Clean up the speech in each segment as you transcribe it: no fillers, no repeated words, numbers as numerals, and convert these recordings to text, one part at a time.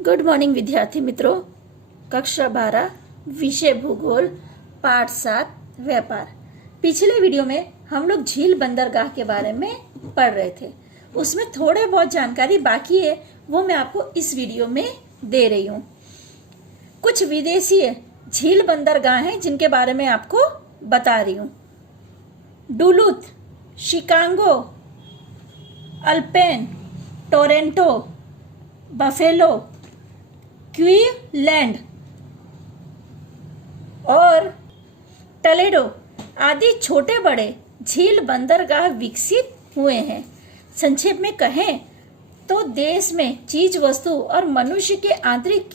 Good morning विद्यार्थी मित्रों। कक्षा 12 विषय भूगोल पाठ 7 व्यापार। पिछले वीडियो में हम लोग झील बंदरगाह के बारे में पढ़ रहे थे। उसमें थोड़े बहुत जानकारी बाकी है, वो मैं आपको इस वीडियो में दे रही हूँ। कुछ विदेशी झील बंदरगाह हैं जिनके बारे में आपको बता रही हूँ। Duluth, Chicago, Alpena, Toronto, Buffalo, Queensland और टलेडो आदि छोटे बड़े झील बंदरगाह विकसित हुए हैं। संक्षेप में कहें तो देश में चीज वस्तु और मनुष्य के आंतरिक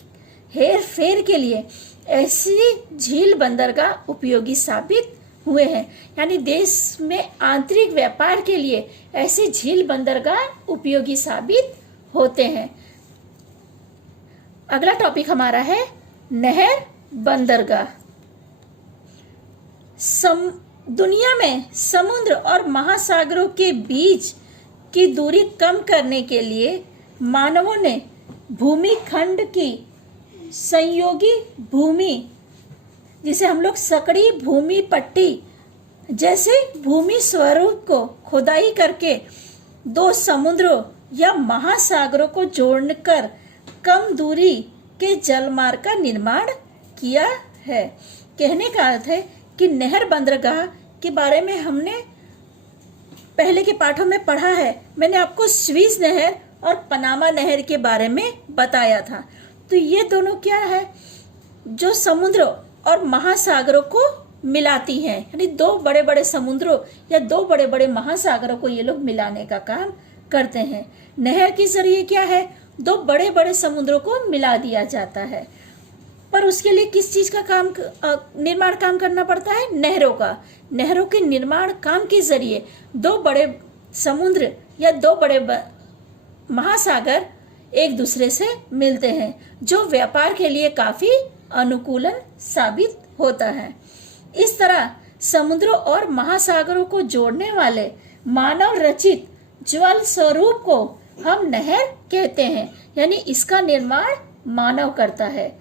हेर फेर के लिए ऐसी झील बंदरगाह उपयोगी साबित हुए हैं। यानी देश में आंतरिक व्यापार के लिए ऐसे झील बंदरगाह उपयोगी साबित होते हैं। अगला टॉपिक हमारा है नहर बंदरगाह। दुनिया में समुद्र और महासागरों के बीच की दूरी कम करने के लिए मानवों ने भूमि खंड की संयोगी भूमि, जिसे हम लोग सकड़ी भूमि पट्टी जैसे भूमि स्वरूप को खुदाई करके दो समुद्रों या महासागरों को जोड़कर कम दूरी के जलमार्ग का निर्माण किया है। कहने का अर्थ है कि नहर बंदरगाह के बारे में हमने पहले के पाठों में पढ़ा है। मैंने आपको स्विस नहर और पनामा नहर के बारे में बताया था। तो ये दोनों क्या है, जो समुद्रों और महासागरों को मिलाती हैं। यानी दो बड़े बड़े समुद्रों या दो बड़े बड़े महासागरों को ये लोग मिलाने का काम करते हैं। नहर के जरिए क्या है, दो बड़े बड़े समुद्रों को मिला दिया जाता है। पर उसके लिए किस चीज का काम निर्माण काम करना पड़ता है, नहरों का। नहरों के निर्माण काम के जरिए दो बड़े समुद्र या दो बड़े महासागर एक दूसरे से मिलते हैं, जो व्यापार के लिए काफी अनुकूलन साबित होता है। इस तरह समुद्रों और महासागरों को जोड़ने वाले मानव रचित जल स्वरूप को हम नहर कहते हैं। यानी इसका निर्माण मानव करता है।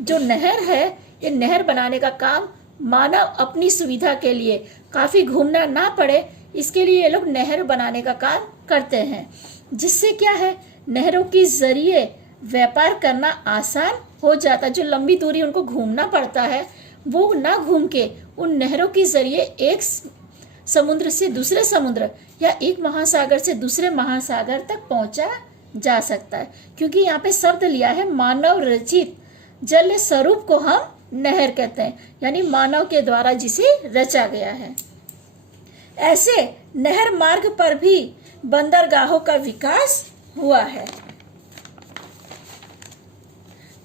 जो नहर है, ये नहर बनाने का काम मानव अपनी सुविधा के लिए, काफी घूमना ना पड़े इसके लिए ये लोग नहर बनाने का काम करते हैं। जिससे क्या है, नहरों के जरिए व्यापार करना आसान हो जाता है। जो लंबी दूरी उनको घूमना पड़ता है, वो ना घूम के उन नहरों के जरिए एक समुद्र से दूसरे समुद्र या एक महासागर से दूसरे महासागर तक पहुंचा जा सकता है। क्योंकि यहाँ पे शब्द लिया है मानव रचित जल स्वरूप को हम नहर कहते हैं, यानी मानव के द्वारा जिसे रचा गया है। ऐसे नहर मार्ग पर भी बंदरगाहों का विकास हुआ है।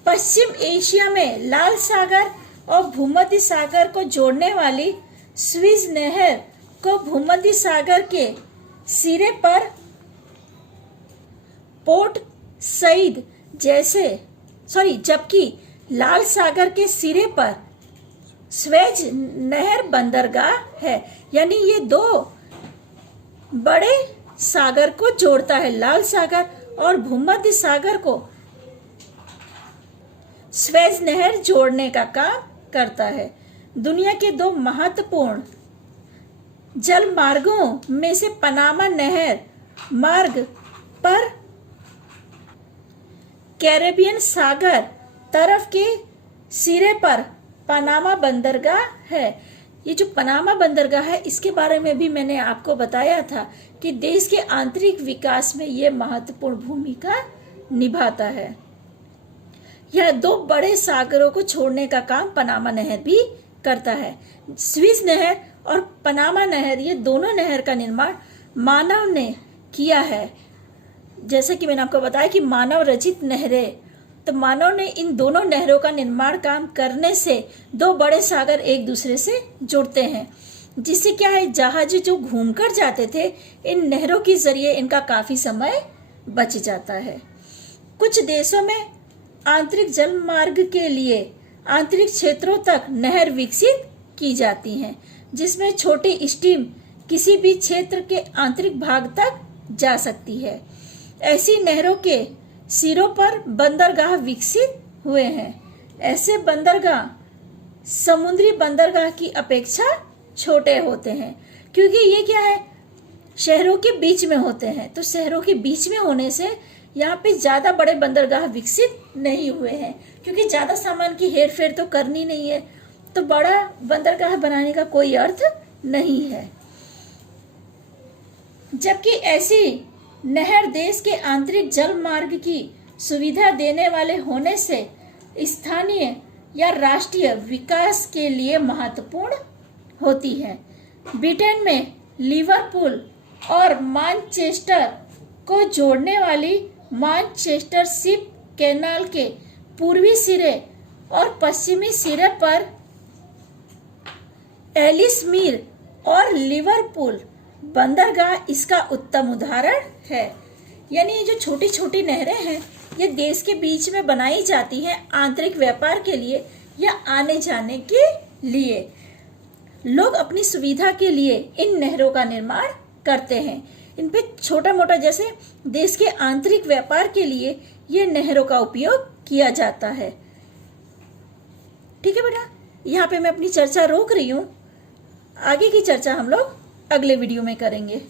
पश्चिम एशिया में लाल सागर और भूमध्य सागर को जोड़ने वाली स्विस नहर को भूमध्य सागर के सिरे पर पोर्ट सईद जबकि लाल सागर के सिरे पर स्वेज नहर बंदरगाह है। यानी ये दो बड़े सागर को जोड़ता है, लाल सागर और भूमध्य सागर को स्वेज नहर जोड़ने का काम करता है। दुनिया के दो महत्वपूर्ण जल मार्गों में से पनामा नहर मार्ग पर कैरेबियन सागर तरफ के सिरे पर पनामा बंदरगाह है। ये जो पनामा बंदरगाह है, इसके बारे में भी मैंने आपको बताया था कि देश के आंतरिक विकास में ये महत्वपूर्ण भूमिका निभाता है। यह दो बड़े सागरों को छोड़ने का काम पनामा नहर भी करता है। स्विस नहर और पनामा नहर, ये दोनों नहर का निर्माण मानव ने किया है। जैसे कि मैंने आपको बताया कि मानव रचित नहरें, तो मानव ने इन दोनों नहरों का निर्माण काम करने से दो बड़े सागर एक दूसरे से जुड़ते हैं। जिससे क्या है, जहाज जो घूमकर जाते थे, इन नहरों के जरिए इनका काफी समय बच जाता है। कुछ देशों में आंतरिक जल मार्ग के लिए आंतरिक क्षेत्रों तक नहर विकसित की जाती हैं, जिसमें छोटी स्टीम किसी भी क्षेत्र के आंतरिक भाग तक जा सकती है। ऐसी नहरों के सिरों पर बंदरगाह विकसित हुए हैं। ऐसे बंदरगाह समुद्री बंदरगाह की अपेक्षा छोटे होते हैं, क्योंकि ये क्या है, शहरों के बीच में होते हैं। तो शहरों के बीच में होने से यहाँ पे ज्यादा बड़े बंदरगाह विकसित नहीं हुए हैं, क्योंकि ज्यादा सामान की हेर फेर तो करनी नहीं है, तो बड़ा बंदरगाह बनाने का कोई अर्थ नहीं है। जबकि ऐसी नहर देश के आंतरिक जल मार्ग की सुविधा देने वाले होने से स्थानीय या राष्ट्रीय विकास के लिए महत्वपूर्ण होती है। ब्रिटेन में लिवरपूल और मैनचेस्टर को जोड़ने वाली मैनचेस्टर शिप कैनाल के पूर्वी सिरे और पश्चिमी सिरे पर एलिसमीर और लिवरपूल बंदरगाह इसका उत्तम उदाहरण है। यानी ये जो छोटी छोटी नहरें हैं, ये देश के बीच में बनाई जाती हैं आंतरिक व्यापार के लिए या आने जाने के लिए। लोग अपनी सुविधा के लिए इन नहरों का निर्माण करते हैं। इन पे छोटा मोटा, जैसे देश के आंतरिक व्यापार के लिए ये नहरों का उपयोग किया जाता है। ठीक है बेटा, यहाँ पे मैं अपनी चर्चा रोक रही हूँ। आगे की चर्चा हम लोग अगले वीडियो में करेंगे।